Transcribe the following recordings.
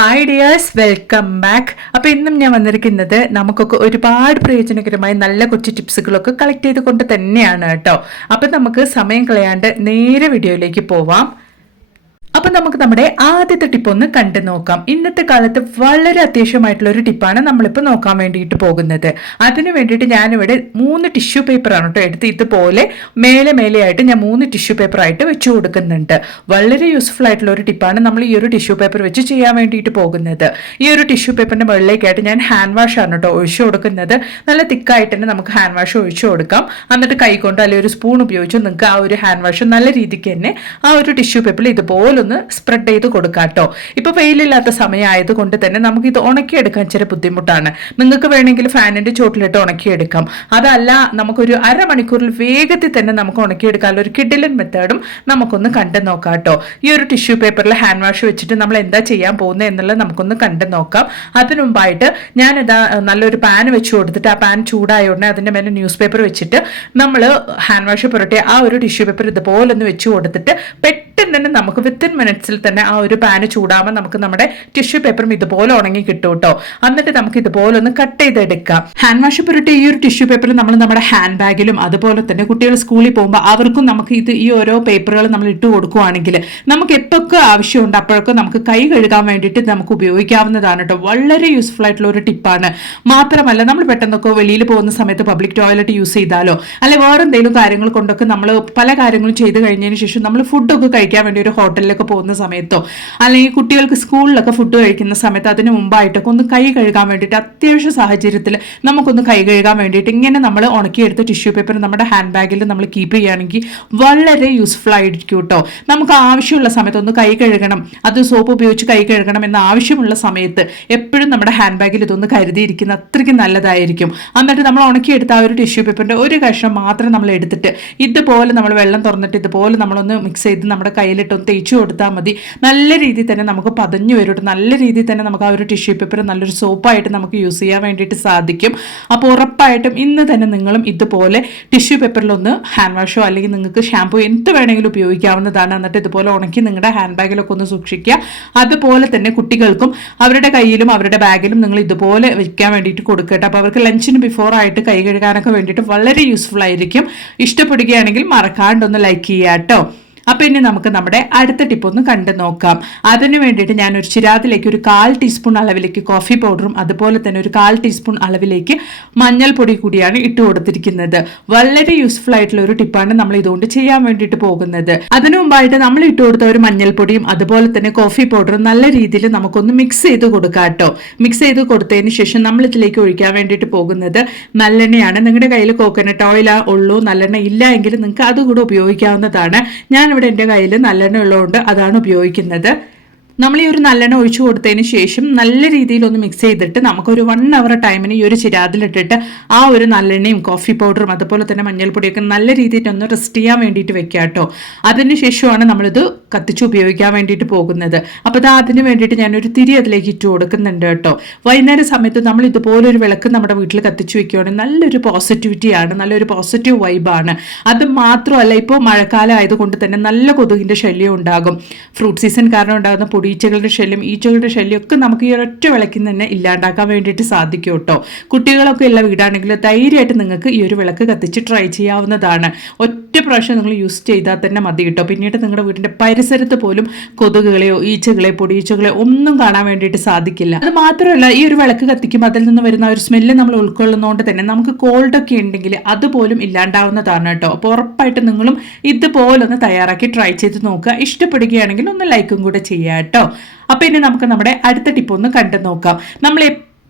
Hi dears welcome back അപ്പോൾ ഇന്നും ഞാൻ വന്നിരിക്കുന്നത് നമുക്കൊക്കെ ഒരുപാട് പ്രയോജനകരമായ നല്ല കൊച്ചു ടിപ്സുകളൊക്കെ കളക്ട് ചെയ്തുകൊണ്ട് തന്നെയാണ് കേട്ടോ. അപ്പൊ നമുക്ക് സമയം കളയാണ്ട് നേരെ വീഡിയോയിലേക്ക് പോവാം. അപ്പൊ നമുക്ക് നമ്മുടെ ആദ്യത്തെ ടിപ്പ് ഒന്ന് കണ്ടു നോക്കാം. ഇന്നത്തെ കാലത്ത് വളരെ അത്യാവശ്യമായിട്ടുള്ള ഒരു ടിപ്പാണ് നമ്മളിപ്പോൾ നോക്കാൻ വേണ്ടിയിട്ട് പോകുന്നത്. അതിന് വേണ്ടിയിട്ട് ഞാനിവിടെ മൂന്ന് ടിഷ്യൂ പേപ്പറാണ് കേട്ടോ എടുത്ത് ഇതുപോലെ മേലെ മേലെയായിട്ട് ഞാൻ മൂന്ന് ടിഷ്യൂ പേപ്പർ ആയിട്ട് വെച്ച് കൊടുക്കുന്നുണ്ട്. വളരെ യൂസ്ഫുൾ ആയിട്ടുള്ള ഒരു ടിപ്പാണ് നമ്മൾ ഈ ഒരു ടിഷ്യൂ പേപ്പർ വെച്ച് ചെയ്യാൻ വേണ്ടിയിട്ട് പോകുന്നത്. ഈ ഒരു ടിഷ്യൂ പേപ്പറിന്റെ മുകളിലേക്കായിട്ട് ഞാൻ ഹാൻഡ് വാഷ് ആണ് കേട്ടോ ഒഴിച്ചു കൊടുക്കുന്നത്. നല്ല തിക്കായിട്ട് തന്നെ നമുക്ക് ഹാൻഡ് വാഷ് ഒഴിച്ചു കൊടുക്കാം. എന്നിട്ട് കൈ കൊണ്ടോ അല്ലെങ്കിൽ ഒരു സ്പൂൺ ഉപയോഗിച്ച് നിങ്ങൾക്ക് ആ ഒരു ഹാൻഡ് വാഷ് നല്ല രീതിക്ക് തന്നെ ആ ഒരു ടിഷ്യൂ പേപ്പറിൽ ഇതുപോലൊന്ന് സ്പ്രെഡ് ചെയ്ത് കൊടുക്കാം കേട്ടോ ഇപ്പൊ വെയിലില്ലാത്ത സമയമായതുകൊണ്ട് തന്നെ നമുക്ക് ഇത് ഉണക്കിയെടുക്കാൻ ഇച്ചിരി ബുദ്ധിമുട്ടാണ്. നിങ്ങൾക്ക് വേണമെങ്കിൽ ഫാനിന്റെ ചോട്ടിലിട്ട് ഉണക്കിയെടുക്കാം. അതല്ല നമുക്കൊരു അരമണിക്കൂറിൽ വേഗത്തിൽ തന്നെ നമുക്ക് ഉണക്കിയെടുക്കാനുള്ള ഒരു കിഡിലൻ മെത്തേഡും നമുക്കൊന്ന് കണ്ടു നോക്കാം കേട്ടോ ഈ ഒരു ടിഷ്യൂ പേപ്പറിൽ ഹാൻഡ് വാഷ് വെച്ചിട്ട് നമ്മൾ എന്താ ചെയ്യാൻ പോകുന്നത് എന്നുള്ളത് നമുക്കൊന്ന് കണ്ടു നോക്കാം. അതിനു ഞാൻ ഞാനിതാ നല്ലൊരു പാൻ വെച്ച് കൊടുത്തിട്ട് ആ പാൻ ചൂടായ ഉടനെ അതിന്റെ മേലെ ന്യൂസ് പേപ്പർ വെച്ചിട്ട് നമ്മൾ ഹാൻഡ് വാഷ് പുരട്ടി ആ ഒരു ടിഷ്യൂ പേപ്പർ ഇതുപോലെ ഒന്ന് വെച്ച് കൊടുത്തിട്ട് പെട്ടെന്ന് തന്നെ നമുക്ക് വിത്തിൻ മിനിറ്റ്സിൽ തന്നെ ആ ഒരു പാന് ചൂടാകുമ്പോൾ നമുക്ക് നമ്മുടെ ടിഷ്യൂ പേപ്പറും ഇതുപോലെ ഉണങ്ങി കിട്ടും കേട്ടോ എന്നിട്ട് നമുക്ക് ഇതുപോലെ ഒന്ന് കട്ട് ചെയ്തെടുക്കാം. ഹാൻഡ് വാഷ് പുരട്ടി ഈ ഒരു ടിഷ്യൂ പേപ്പർ നമ്മൾ നമ്മുടെ ഹാൻഡ് ബാഗിലും അതുപോലെ തന്നെ കുട്ടികൾ സ്കൂളിൽ പോകുമ്പോൾ അവർക്കും നമുക്ക് ഇത് ഈ ഓരോ പേപ്പറുകൾ നമ്മൾ ഇട്ട് കൊടുക്കുകയാണെങ്കിൽ നമുക്ക് എപ്പോഴൊക്കെ ആവശ്യമുണ്ട് അപ്പോഴൊക്കെ നമുക്ക് കൈ കഴുകാൻ വേണ്ടിയിട്ട് നമുക്ക് ഉപയോഗിക്കാവുന്നതാണ് കേട്ടോ വളരെ യൂസ്ഫുൾ ആയിട്ടുള്ള ഒരു ടിപ്പാണ് മാത്രമല്ല നമ്മൾ പെട്ടെന്നൊക്കെ വെളിയിൽ പോകുന്ന സമയത്ത് പബ്ലിക് ടോയ്ലറ്റ് യൂസ് ചെയ്താലോ അല്ലെ വേറെ എന്തെങ്കിലും കാര്യങ്ങൾ കൊണ്ടൊക്കെ നമ്മൾ പല കാര്യങ്ങളും ചെയ്ത് കഴിഞ്ഞതിന് ശേഷം നമ്മൾ ഫുഡൊക്കെ കഴിക്കാൻ വേണ്ടി ഒരു ഹോട്ടലിലൊക്കെ പോകുന്ന സമയത്തോ അല്ലെങ്കിൽ കുട്ടികൾക്ക് സ്കൂളിലൊക്കെ ഫുഡ് കഴിക്കുന്ന സമയത്ത് അതിന് മുമ്പായിട്ടൊക്കെ ഒന്ന് കൈ കഴുകാൻ വേണ്ടിയിട്ട് അത്യാവശ്യ സാഹചര്യത്തിൽ നമുക്കൊന്ന് കൈ കഴുകാൻ വേണ്ടിയിട്ട് ഇങ്ങനെ നമ്മൾ ഉണക്കിയെടുത്ത ടിഷ്യൂ പേപ്പർ നമ്മുടെ ഹാൻഡ് ബാഗിൽ നമ്മൾ കീപ്പ് ചെയ്യുകയാണെങ്കിൽ വളരെ യൂസ്ഫുൾ ആയിരിക്കും കേട്ടോ. നമുക്ക് ആവശ്യമുള്ള സമയത്ത് ഒന്ന് കൈ കഴുകണം. അത് സോപ്പ് ഉപയോഗിച്ച് കൈ കഴുകണം എന്ന ആവശ്യമുള്ള സമയത്ത് എപ്പോഴും നമ്മുടെ ഹാൻഡ് ബാഗിൽ ഇതൊന്ന് കരുതിയിരിക്കുന്ന അത്രയ്ക്ക് നല്ലതായിരിക്കും. എന്നിട്ട് നമ്മൾ ഉണക്കിയെടുത്ത ആ ഒരു ടിഷ്യൂ പേപ്പറിന്റെ ഒരു കഷ്ണം മാത്രം നമ്മൾ എടുത്തിട്ട് ഇതുപോലെ നമ്മൾ വെള്ളം തുറന്നിട്ട് ഇതുപോലെ നമ്മളൊന്ന് മിക്സ് ചെയ്ത് നമ്മുടെ കയ്യിലിട്ട് ഒന്ന് തേച്ച് കൊടുത്താൽ മതി. നല്ല രീതിയിൽ തന്നെ നമുക്ക് പതഞ്ഞു വരും. നല്ല രീതിയിൽ തന്നെ നമുക്ക് ആ ഒരു ടിഷ്യൂ പേപ്പർ നല്ലൊരു സോപ്പായിട്ട് നമുക്ക് യൂസ് ചെയ്യാൻ വേണ്ടിയിട്ട് സാധിക്കും. അപ്പോൾ ഉറപ്പായിട്ടും ഇന്ന് തന്നെ നിങ്ങളും ഇതുപോലെ ടിഷ്യൂ പേപ്പറിലൊന്ന് ഹാൻഡ് വാഷോ അല്ലെങ്കിൽ നിങ്ങൾക്ക് ഷാമ്പൂ എന്ത് വേണമെങ്കിലും ഉപയോഗിക്കാവുന്നതാണ്. എന്നിട്ട് ഇതുപോലെ ഉണക്കി നിങ്ങളുടെ ഹാൻഡ് ബാഗിലൊക്കെ ഒന്ന് സൂക്ഷിക്കുക. അതുപോലെ തന്നെ കുട്ടികൾക്കും അവരുടെ കയ്യിലും അവരുടെ ബാഗിലും നിങ്ങൾ ഇതുപോലെ വയ്ക്കാൻ വേണ്ടിയിട്ട് കൊടുക്കട്ടെ. അപ്പോൾ അവർക്ക് ലഞ്ചിന് ബിഫോർ ആയിട്ട് കൈ കഴുകാനൊക്കെ വേണ്ടിയിട്ട് വളരെ യൂസ്ഫുൾ ആയിരിക്കും. ഇഷ്ടപ്പെടുകയാണെങ്കിൽ മറക്കാണ്ടൊന്ന് ലൈക്ക് ചെയ്യുക കേട്ടോ. അപ്പൊ ഇനി നമുക്ക് നമ്മുടെ അടുത്ത ടിപ്പ് ഒന്ന് കണ്ടു നോക്കാം. അതിനു വേണ്ടിയിട്ട് ഞാൻ ഒരു ചിരാതിലേക്ക് ഒരു കാൽ ടീസ്പൂൺ അളവിലേക്ക് കോഫി പൗഡറും അതുപോലെ തന്നെ ഒരു കാൽ ടീസ്പൂൺ അളവിലേക്ക് മഞ്ഞൾപ്പൊടി കൂടിയാണ് ഇട്ട് കൊടുത്തിരിക്കുന്നത്. വളരെ യൂസ്ഫുൾ ആയിട്ടുള്ള ഒരു ടിപ്പാണ് നമ്മൾ ഇതുകൊണ്ട് ചെയ്യാൻ വേണ്ടിയിട്ട് പോകുന്നത്. അതിനു മുമ്പായിട്ട് നമ്മൾ ഇട്ട് കൊടുത്ത ഒരു മഞ്ഞൾപ്പൊടിയും അതുപോലെ തന്നെ കോഫി പൗഡറും നല്ല രീതിയിൽ നമുക്കൊന്ന് മിക്സ് ചെയ്ത് കൊടുക്കാം കേട്ടോ. മിക്സ് ചെയ്ത് കൊടുത്തതിന് ശേഷം നമ്മൾ ഇതിലേക്ക് ഒഴിക്കാൻ വേണ്ടിയിട്ട് പോകുന്നത് നല്ലെണ്ണയാണ്. നിങ്ങളുടെ കയ്യിൽ കോക്കനട്ട് ഓയിലാ ഉള്ളൂ നല്ലെണ്ണ ഇല്ല എങ്കിൽ നിങ്ങൾക്ക് അതുകൂടെ ഉപയോഗിക്കാവുന്നതാണ്. ഞാനിവിടെ എന്റെ കയ്യിൽ നല്ലെണ്ണ ഉള്ളതുകൊണ്ട് അതാണ് ഉപയോഗിക്കുന്നത്. നമ്മൾ ഈ ഒരു നല്ലെണ്ണ ഒഴിച്ചു കൊടുത്തതിന് ശേഷം നല്ല രീതിയിൽ ഒന്ന് മിക്സ് ചെയ്തിട്ട് നമുക്കൊരു വൺ അവർ ടൈമിന് ഈ ഒരു ചിരാതിലിട്ടിട്ട് ആ ഒരു നല്ലെണ്ണയും കോഫി പൗഡറും അതുപോലെ തന്നെ മഞ്ഞൾപ്പൊടിയൊക്കെ നല്ല രീതിയിൽ ഒന്ന് റെസ്റ്റ് ചെയ്യാൻ വേണ്ടിയിട്ട് വെക്കുക കേട്ടോ അതിന് ശേഷമാണ് നമ്മളിത് കത്തിച്ച് ഉപയോഗിക്കാൻ വേണ്ടിയിട്ട് പോകുന്നത്. അപ്പോൾ അത് അതിന് വേണ്ടിയിട്ട് ഞാനൊരു തിരി അതിലേക്ക് ഇട്ട് കൊടുക്കുന്നുണ്ട് കേട്ടോ വൈകുന്നേര സമയത്ത് നമ്മൾ ഇതുപോലൊരു വിളക്ക് നമ്മുടെ വീട്ടിൽ കത്തിച്ച് വെക്കുകയാണെങ്കിൽ നല്ലൊരു പോസിറ്റിവിറ്റിയാണ് നല്ലൊരു പോസിറ്റീവ് വൈബാണ് അത് മാത്രമല്ല ഇപ്പോൾ മഴക്കാലം ആയതുകൊണ്ട് തന്നെ നല്ല കൊതുകിന്റെ ശല്യം ഉണ്ടാകും. ഫ്രൂട്ട് സീസൺ കാരണം ഉണ്ടാകുന്ന പൊടിയീച്ചകളുടെ ശല്യം ഈച്ചകളുടെ ശല്യം ഒക്കെ നമുക്ക് ഈ ഒരൊറ്റ വിളക്കിൽ തന്നെ ഇല്ലാണ്ടാക്കാൻ വേണ്ടിയിട്ട് സാധിക്കും കേട്ടോ. കുട്ടികളൊക്കെ ഉള്ള വീടാണെങ്കിൽ ധൈര്യമായിട്ട് നിങ്ങൾക്ക് ഈ ഒരു വിളക്ക് കത്തിച്ച് ട്രൈ ചെയ്യാവുന്നതാണ്. ഒറ്റ പ്രാവശ്യം നിങ്ങൾ യൂസ് ചെയ്താൽ തന്നെ മതി കേട്ടോ. പിന്നീട് നിങ്ങളുടെ വീടിന്റെ പരിസരത്ത് പോലും കൊതുകുകളെയോ ഈച്ചകളെയോ പൊടിയീച്ചകളെ ഒന്നും കാണാൻ വേണ്ടിയിട്ട് സാധിക്കില്ല. അത് മാത്രമല്ല ഈ ഒരു വിളക്ക് കത്തിക്കുമ്പോൾ അതിൽ നിന്ന് വരുന്ന ഒരു സ്മെല്ല് നമ്മൾ ഉൾക്കൊള്ളുന്നതുകൊണ്ട് തന്നെ നമുക്ക് കോൾഡ് ഒക്കെ ഉണ്ടെങ്കിൽ അതുപോലും ഇല്ലാണ്ടാവുന്നതാണ് കേട്ടോ. അപ്പോൾ ഉറപ്പായിട്ട് നിങ്ങളും ഇതുപോലൊന്ന് തയ്യാറാക്കി ട്രൈ ചെയ്ത് നോക്കുക. ഇഷ്ടപ്പെടുകയാണെങ്കിൽ ഒന്ന് ലൈക്കും കൂടെ ചെയ്യാം അപ്പോൾ ഇനി നമുക്ക് നമ്മുടെ അടുത്ത ടിപ്പ് ഒന്ന് കണ്ടു നോക്കാം നമ്മൾ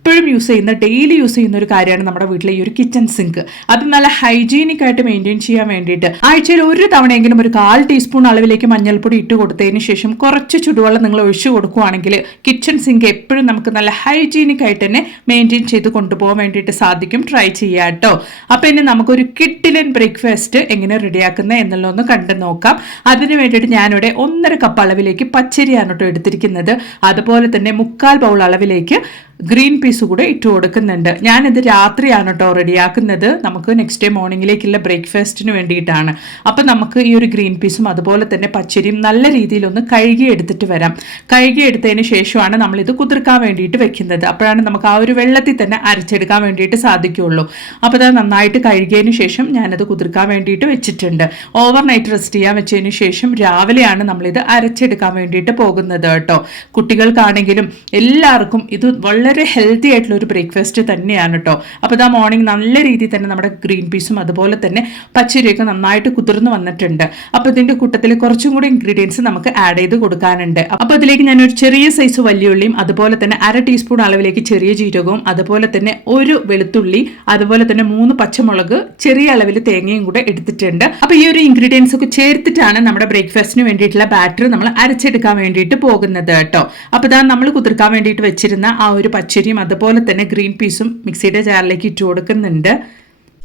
എപ്പോഴും യൂസ് ചെയ്യുന്ന ഡെയിലി യൂസ് ചെയ്യുന്ന ഒരു കാര്യമാണ് നമ്മുടെ വീട്ടിലെ ഈ ഒരു കിച്ചൺ സിങ്ക് അത് നല്ല ഹൈജീനിക് ആയിട്ട് മെയിന്റെയിൻ ചെയ്യാൻ വേണ്ടിയിട്ട് ആഴ്ചയിൽ ഒരു തവണയെങ്കിലും ഒരു കാൽ ടീസ്പൂൺ അളവിലേക്ക് മഞ്ഞൾപ്പൊടി ഇട്ട് കൊടുത്തതിന് ശേഷം കുറച്ച് ചുടുവെള്ളം നിങ്ങൾ ഒഴിച്ചു കൊടുക്കുകയാണെങ്കിൽ കിച്ചൺ സിങ്ക് എപ്പോഴും നമുക്ക് നല്ല ഹൈജീനിക് ആയിട്ട് തന്നെ മെയിന്റെയിൻ ചെയ്ത് കൊണ്ടുപോകാൻ വേണ്ടിയിട്ട് സാധിക്കും. ട്രൈ ചെയ്യാം കേട്ടോ. അപ്പം ഇനി നമുക്കൊരു കിട്ടിലൻ ബ്രേക്ക്ഫാസ്റ്റ് എങ്ങനെ റെഡിയാക്കുന്നത് എന്നുള്ളതൊന്ന് കണ്ടു നോക്കാം. അതിന് വേണ്ടിയിട്ട് ഞാനിവിടെ ഒന്നര കപ്പ് അളവിലേക്ക് പച്ചരിയാണ് കേട്ടോ എടുത്തിരിക്കുന്നത്. അതുപോലെ തന്നെ മുക്കാൽ ബൗൾ അളവിലേക്ക് ഗ്രീൻ പീസ് കൂടെ ഇട്ട് കൊടുക്കുന്നുണ്ട്. ഞാനിത് രാത്രിയാണ് കേട്ടോ റെഡിയാക്കുന്നത്. നമുക്ക് നെക്സ്റ്റ് ഡേ മോർണിംഗിലേക്കുള്ള ബ്രേക്ക്ഫാസ്റ്റിന് വേണ്ടിയിട്ടാണ്. അപ്പം നമുക്ക് ഈ ഒരു ഗ്രീൻ പീസും അതുപോലെ തന്നെ പച്ചരിയും നല്ല രീതിയിലൊന്ന് കഴുകി എടുത്തിട്ട് വരാം. കഴുകി എടുത്തതിന് ശേഷമാണ് നമ്മളിത് കുതിർക്കാൻ വേണ്ടിയിട്ട് വെക്കുന്നത്. അപ്പോഴാണ് നമുക്ക് ആ ഒരു വെള്ളത്തിൽ തന്നെ അരച്ചെടുക്കാൻ വേണ്ടിയിട്ട് സാധിക്കുകയുള്ളൂ അപ്പോൾ അത് നന്നായിട്ട് കഴുകിയതിന് ശേഷം ഞാനത് കുതിർക്കാൻ വേണ്ടിയിട്ട് വെച്ചിട്ടുണ്ട്. ഓവർ നൈറ്റ് റെസ്റ്റ് ചെയ്യാൻ വെച്ചതിന് ശേഷം രാവിലെയാണ് നമ്മളിത് അരച്ചെടുക്കാൻ വേണ്ടിയിട്ട് പോകുന്നത് കേട്ടോ കുട്ടികൾക്കാണെങ്കിലും എല്ലാവർക്കും ഇത് വളരെ ഹെൽത്തി ആയിട്ടുള്ള ഒരു ബ്രേക്ക്ഫാസ്റ്റ് തന്നെയാണ് കേട്ടോ അപ്പോൾ ഇതാ മോർണിംഗ് നല്ല രീതിയിൽ തന്നെ നമ്മുടെ ഗ്രീൻ പീസും അതുപോലെ തന്നെ പച്ചരിയൊക്കെ നന്നായിട്ട് കുതിർന്നു വന്നിട്ടുണ്ട്. അപ്പോൾ ഇതിന്റെ കൂട്ടത്തിൽ കുറച്ചും കൂടി ഇൻഗ്രീഡിയൻസ് നമുക്ക് ആഡ് ചെയ്ത് കൊടുക്കാനുണ്ട്. അപ്പോൾ അതിലേക്ക് ഞാനൊരു ചെറിയ സൈസ് വലിയുള്ളിയും അതുപോലെ തന്നെ അര ടീസ്പൂൺ അളവിലേക്ക് ചെറിയ ജീരകവും അതുപോലെ തന്നെ ഒരു വെളുത്തുള്ളി അതുപോലെ തന്നെ മൂന്ന് പച്ചമുളക് ചെറിയ അളവിൽ തേങ്ങയും കൂടെ എടുത്തിട്ടുണ്ട്. അപ്പോൾ ഈ ഒരു ഇൻഗ്രീഡിയൻസ് ഒക്കെ ചേർത്തിട്ടാണ് നമ്മുടെ ബ്രേക്ക്ഫാസ്റ്റിന് വേണ്ടിയിട്ടുള്ള ബാറ്റർ നമ്മൾ അരച്ചെടുക്കാൻ വേണ്ടിയിട്ട് പോകുന്നത് കേട്ടോ അപ്പോൾ ഇതാ നമ്മൾ കുതിർക്കാൻ വേണ്ടിയിട്ട് വെച്ചിരുന്ന ആ ഒരു പച്ചരിയും അതുപോലെ തന്നെ ഗ്രീൻ പീസും മിക്സിയുടെ ജാറിലേക്ക് ഇട്ട് കൊടുക്കുന്നുണ്ട്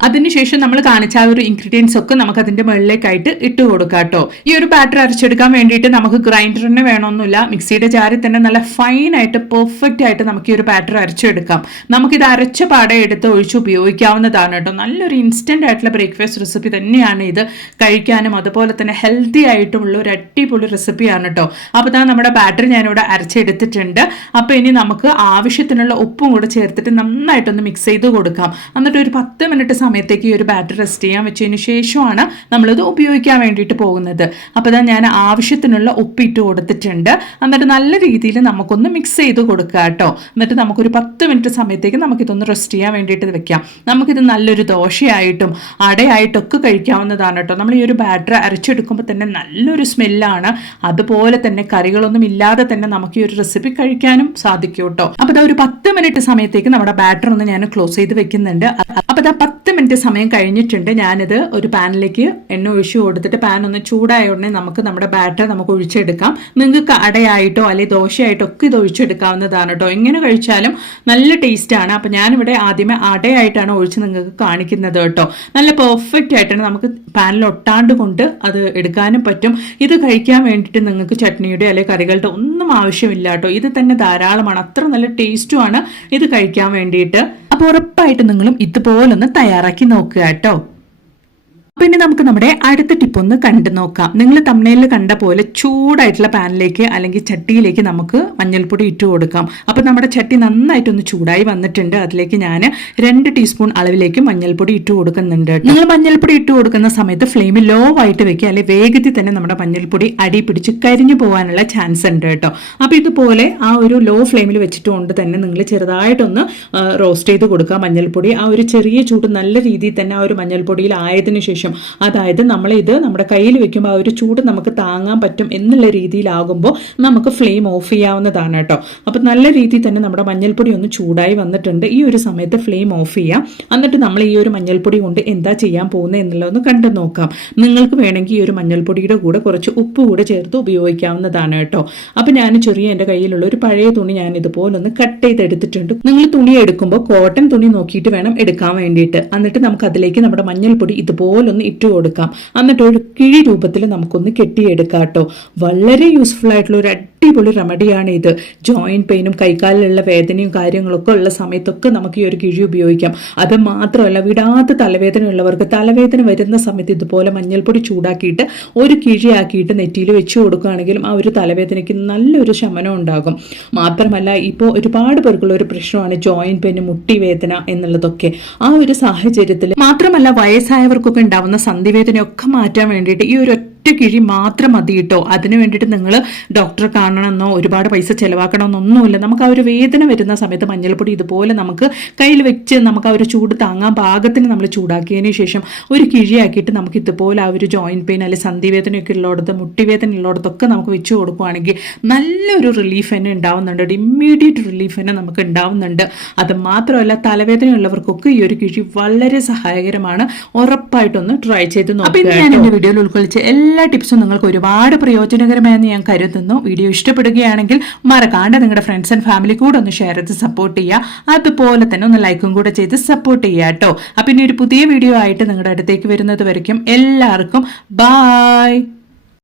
അതിനുശേഷം നമ്മൾ കാണിച്ച ആ ഒരു ഇൻഗ്രീഡിയൻസ് ഒക്കെ നമുക്ക് അതിന്റെ മുകളിലേക്കായിട്ട് ഇട്ട് കൊടുക്കാം കേട്ടോ. ഈ ഒരു ബാറ്റർ അരച്ചെടുക്കാൻ വേണ്ടിയിട്ട് നമുക്ക് ഗ്രൈൻഡറിന് വേണമെന്നില്ല മിക്സിയുടെ ജാറിൽ തന്നെ നല്ല ഫൈൻ ആയിട്ട് പെർഫെക്റ്റ് ആയിട്ട് നമുക്ക് ഈ ഒരു ബാറ്റർ അരച്ചെടുക്കാം. നമുക്കിത് അരച്ച പാടെ എടുത്ത് ഒഴിച്ച് ഉപയോഗിക്കാവുന്നതാണ് കേട്ടോ. നല്ലൊരു ഇൻസ്റ്റന്റ് ആയിട്ടുള്ള ബ്രേക്ക്ഫാസ്റ്റ് റെസിപ്പി തന്നെയാണ് ഇത്. കഴിക്കാനും അതുപോലെ തന്നെ ഹെൽത്തി ആയിട്ടുമുള്ള ഒരു അടിപൊളി റെസിപ്പിയാണ് കേട്ടോ. അപ്പോൾ താ നമ്മുടെ ബാറ്റർ ഞാനിവിടെ അരച്ചെടുത്തിട്ടുണ്ട്. അപ്പോൾ ഇനി നമുക്ക് ആവശ്യത്തിനുള്ള ഉപ്പും കൂടെ ചേർത്തിട്ട് നന്നായിട്ടൊന്ന് മിക്സ് ചെയ്ത് കൊടുക്കാം. എന്നിട്ട് ഒരു പത്ത് മിനിറ്റ് സമയത്തേക്ക് ഈ ഒരു ബാറ്ററി റെസ്റ്റ് ചെയ്യാൻ വെച്ചതിന് ശേഷമാണ് നമ്മളിത് ഉപയോഗിക്കാൻ വേണ്ടിയിട്ട് പോകുന്നത്. അപ്പോൾ ഇതാ ഞാൻ ആവശ്യത്തിനുള്ള ഉപ്പിട്ട് കൊടുത്തിട്ടുണ്ട്. എന്നിട്ട് നല്ല രീതിയിൽ നമുക്കൊന്ന് മിക്സ് ചെയ്ത് കൊടുക്കുക കേട്ടോ. എന്നിട്ട് നമുക്കൊരു പത്ത് മിനിറ്റ് സമയത്തേക്ക് നമുക്കിതൊന്ന് റെസ്റ്റ് ചെയ്യാൻ വേണ്ടിയിട്ട് വെക്കാം. നമുക്കിത് നല്ലൊരു ദോശയായിട്ടും അടയായിട്ടൊക്കെ കഴിക്കാവുന്നതാണ് കേട്ടോ. നമ്മൾ ഈ ഒരു ബാറ്ററി അരച്ചെടുക്കുമ്പോൾ തന്നെ നല്ലൊരു സ്മെല്ലാണ് അതുപോലെ തന്നെ കറികളൊന്നും ഇല്ലാതെ തന്നെ നമുക്ക് ഈ ഒരു റെസിപ്പി കഴിക്കാനും സാധിക്കും കേട്ടോ. അപ്പോൾ ഒരു പത്ത് മിനിറ്റ് സമയത്തേക്ക് നമ്മുടെ ബാറ്റർ ഒന്ന് ഞാൻ ക്ലോസ് ചെയ്ത് വെക്കുന്നുണ്ട്. അപ്പോൾ പത്ത് മിനിറ്റ് സമയം കഴിഞ്ഞിട്ടുണ്ട്. ഞാനിത് ഒരു പാനിലേക്ക് എണ്ണ ഒഴിച്ചു കൊടുത്തിട്ട് പാൻ ഒന്ന് ചൂടായ ഉടനെ നമുക്ക് നമ്മുടെ ബാറ്റർ നമുക്ക് ഒഴിച്ചെടുക്കാം. നിങ്ങൾക്ക് അടയായിട്ടോ അല്ലെങ്കിൽ ദോശയായിട്ടോ ഒക്കെ ഇത് ഒഴിച്ചെടുക്കാവുന്നതാണ് കേട്ടോ. എങ്ങനെ കഴിച്ചാലും നല്ല ടേസ്റ്റാണ് അപ്പം ഞാനിവിടെ ആദ്യമേ അടയായിട്ടാണ് ഒഴിച്ച് നിങ്ങൾക്ക് കാണിക്കുന്നത് കേട്ടോ. നല്ല പെർഫെക്റ്റ് ആയിട്ടാണ് നമുക്ക് പാനിൽ ഒട്ടാണ്ട് കൊണ്ട് അത് എടുക്കാനും പറ്റും. ഇത് കഴിക്കാൻ വേണ്ടിയിട്ട് നിങ്ങൾക്ക് ചട്നിയുടെ അല്ലെങ്കിൽ കറികളുടെ ഒന്നും ആവശ്യമില്ല കേട്ടോ. ഇത് തന്നെ ധാരാളമാണ്. അത്ര നല്ല ടേസ്റ്റുമാണ് ഇത് കഴിക്കാൻ വേണ്ടിയിട്ട്. അപ്പോൾ ഉറപ്പായിട്ട് നിങ്ങളും ഇതുപോലൊന്ന് തയ്യാറാക്കി നോക്കുക കേട്ടോ. പിന്നെ നമുക്ക് നമ്മുടെ അടുത്ത ടിപ്പ് ഒന്ന് കണ്ടു നോക്കാം. നിങ്ങൾ തമ്മനയിൽ കണ്ട പോലെ ചൂടായിട്ടുള്ള പാനിലേക്ക് അല്ലെങ്കിൽ ചട്ടിയിലേക്ക് നമുക്ക് മഞ്ഞൾപ്പൊടി ഇട്ട് കൊടുക്കാം. അപ്പോൾ നമ്മുടെ ചട്ടി നന്നായിട്ടൊന്ന് ചൂടായി വന്നിട്ടുണ്ട്. അതിലേക്ക് ഞാൻ രണ്ട് ടീസ്പൂൺ അളവിലേക്ക് മഞ്ഞൾപ്പൊടി ഇട്ട് കൊടുക്കുന്നുണ്ട് നിങ്ങൾ മഞ്ഞൾപ്പൊടി ഇട്ട് കൊടുക്കുന്ന സമയത്ത് ഫ്ലെയിം ലോ ആയിട്ട് വെക്കുക. അല്ലെങ്കിൽ വേഗത്തിൽ തന്നെ നമ്മുടെ മഞ്ഞൾപ്പൊടി അടി പിടിച്ച് കരിഞ്ഞു പോകാനുള്ള ചാൻസ് ഉണ്ട് കേട്ടോ. അപ്പോൾ ഇതുപോലെ ആ ഒരു ലോ ഫ്ലെയിമിൽ വെച്ചിട്ടുകൊണ്ട് തന്നെ നിങ്ങൾ ചെറുതായിട്ടൊന്ന് റോസ്റ്റ് ചെയ്ത് കൊടുക്കുക മഞ്ഞൾപ്പൊടി. ആ ഒരു ചെറിയ ചൂട് നല്ല രീതിയിൽ തന്നെ ആ ഒരു മഞ്ഞൾപ്പൊടിയിൽ ആയതിനു ശേഷം അതായത് നമ്മളിത് നമ്മുടെ കയ്യിൽ വെക്കുമ്പോൾ ആ ഒരു ചൂട് നമുക്ക് താങ്ങാൻ പറ്റും എന്നുള്ള രീതിയിലാകുമ്പോൾ നമുക്ക് ഫ്ലെയിം ഓഫ് ചെയ്യാവുന്നതാണ് കേട്ടോ. അപ്പം നല്ല രീതിയിൽ തന്നെ നമ്മുടെ മഞ്ഞൾപ്പൊടി ഒന്ന് ചൂടായി വന്നിട്ടുണ്ട്. ഈ ഒരു സമയത്ത് ഫ്ലെയിം ഓഫ് ചെയ്യാം. എന്നിട്ട് നമ്മൾ ഈ ഒരു മഞ്ഞൾപ്പൊടി കൊണ്ട് എന്താ ചെയ്യാൻ പോകുന്നത് എന്നുള്ളതൊന്ന് കണ്ടു നോക്കാം. നിങ്ങൾക്ക് വേണമെങ്കിൽ ഈ ഒരു മഞ്ഞൾപ്പൊടിയുടെ കൂടെ കുറച്ച് ഉപ്പ് കൂടെ ചേർത്ത് ഉപയോഗിക്കാവുന്നതാണ് കേട്ടോ. അപ്പം ഞാൻ ചെറിയ എന്റെ കയ്യിലുള്ള ഒരു പഴയ തുണി ഞാൻ ഇതുപോലൊന്ന് കട്ട് ചെയ്തെടുത്തിട്ടുണ്ട്. നിങ്ങൾ തുണി എടുക്കുമ്പോൾ കോട്ടൺ തുണി നോക്കിയിട്ട് വേണം എടുക്കാൻ വേണ്ടിയിട്ട്. എന്നിട്ട് നമുക്ക് അതിലേക്ക് നമ്മുടെ മഞ്ഞൾപ്പൊടി ഇതുപോലൊന്ന് ഇട്ട് കൊടുക്കാം. എന്നിട്ട് ഒരു കിഴി രൂപത്തിൽ നമുക്കൊന്ന് കെട്ടിയെടുക്കാം കേട്ടോ. വളരെ യൂസ്ഫുൾ ആയിട്ടുള്ള ഒരു അടിപൊളി റെമഡിയാണ് ഇത്. ജോയിന്റ് പെയിനും കൈകാലിലുള്ള വേദനയും കാര്യങ്ങളൊക്കെ ഉള്ള സമയത്തൊക്കെ നമുക്ക് ഈ ഒരു കിഴി ഉപയോഗിക്കാം. അത് മാത്രമല്ല വിടാത്ത തലവേദന ഉള്ളവർക്ക് തലവേദന വരുന്ന സമയത്ത് ഇതുപോലെ മഞ്ഞൾപ്പൊടി ചൂടാക്കിയിട്ട് ഒരു കിഴിയാക്കിയിട്ട് നെറ്റിയിൽ വെച്ച് കൊടുക്കുകയാണെങ്കിലും ആ ഒരു തലവേദനയ്ക്ക് നല്ലൊരു ശമനം ഉണ്ടാകും. മാത്രമല്ല ഇപ്പോൾ ഒരുപാട് പേർക്കുള്ള ഒരു പ്രശ്നമാണ് ജോയിന്റ് പെയിൻ മുട്ടി വേദന എന്നുള്ളതൊക്കെ. ആ ഒരു സാഹചര്യത്തിൽ മാത്രമല്ല വയസ്സായവർക്കൊക്കെ ഉണ്ടാവുന്ന സന്ധിവേദനയൊക്കെ മാറ്റാൻ വേണ്ടിയിട്ട് ഈ ഒരു ഒറ്റ കിഴി മാത്രം മതി കേട്ടോ. അതിന് വേണ്ടിയിട്ട് നിങ്ങൾ ഡോക്ടറെ കാണണമെന്നോ ഒരുപാട് പൈസ ചിലവാക്കണമെന്നൊന്നുമില്ല. നമുക്ക് ആ ഒരു വേദന വരുന്ന സമയത്ത് മഞ്ഞൾപ്പൊടി ഇതുപോലെ നമുക്ക് കയ്യിൽ വെച്ച് നമുക്ക് ആ ഒരു ചൂട് താങ്ങാൻ പാകത്തിന് നമ്മൾ ചൂടാക്കിയതിന് ശേഷം ഒരു കിഴിയാക്കിയിട്ട് നമുക്ക് ഇതുപോലെ ആ ഒരു ജോയിന്റ് പെയിൻ അല്ലെങ്കിൽ സന്ധിവേദനയൊക്കെ ഉള്ളിടത്ത് മുട്ടിവേദന ഉള്ളിടത്തൊക്കെ നമുക്ക് വെച്ച് കൊടുക്കുകയാണെങ്കിൽ നല്ലൊരു റിലീഫ് തന്നെ ഉണ്ടാവുന്നുണ്ട്. ഇമ്മീഡിയറ്റ് റിലീഫ് തന്നെ നമുക്ക് ഉണ്ടാവുന്നുണ്ട്. അത് മാത്രമല്ല തലവേദനയുള്ളവർക്കൊക്കെ ഈ ഒരു കിഴി വളരെ സഹായകരമാണ്. ഉറപ്പായിട്ടൊന്ന് ട്രൈ ചെയ്ത് നോക്കുക ഞാൻ എന്റെ വീഡിയോയിൽ ഉൾക്കൊള്ളിച്ച എല്ലാ ടിപ്സും നിങ്ങൾക്ക് ഒരുപാട് പ്രയോജനകരമായെന്ന് ഞാൻ കരുതുന്നു. വീഡിയോ ഇഷ്ടപ്പെടുകയാണെങ്കിൽ മറക്കാണ്ട് നിങ്ങളുടെ ഫ്രണ്ട്സ് ആൻഡ് ഫാമിലി കൂടെ ഒന്ന് ഷെയർ ചെയ്ത് സപ്പോർട്ട് ചെയ്യുക. അതുപോലെ തന്നെ ഒന്ന് ലൈക്കും കൂടെ ചെയ്ത് സപ്പോർട്ട് ചെയ്യുക കേട്ടോ അപ്പം ഇനി ഒരു പുതിയ വീഡിയോ ആയിട്ട് നിങ്ങളുടെ അടുത്തേക്ക് വരുന്നത് വരയ്ക്കും. എല്ലാവർക്കും ബായ്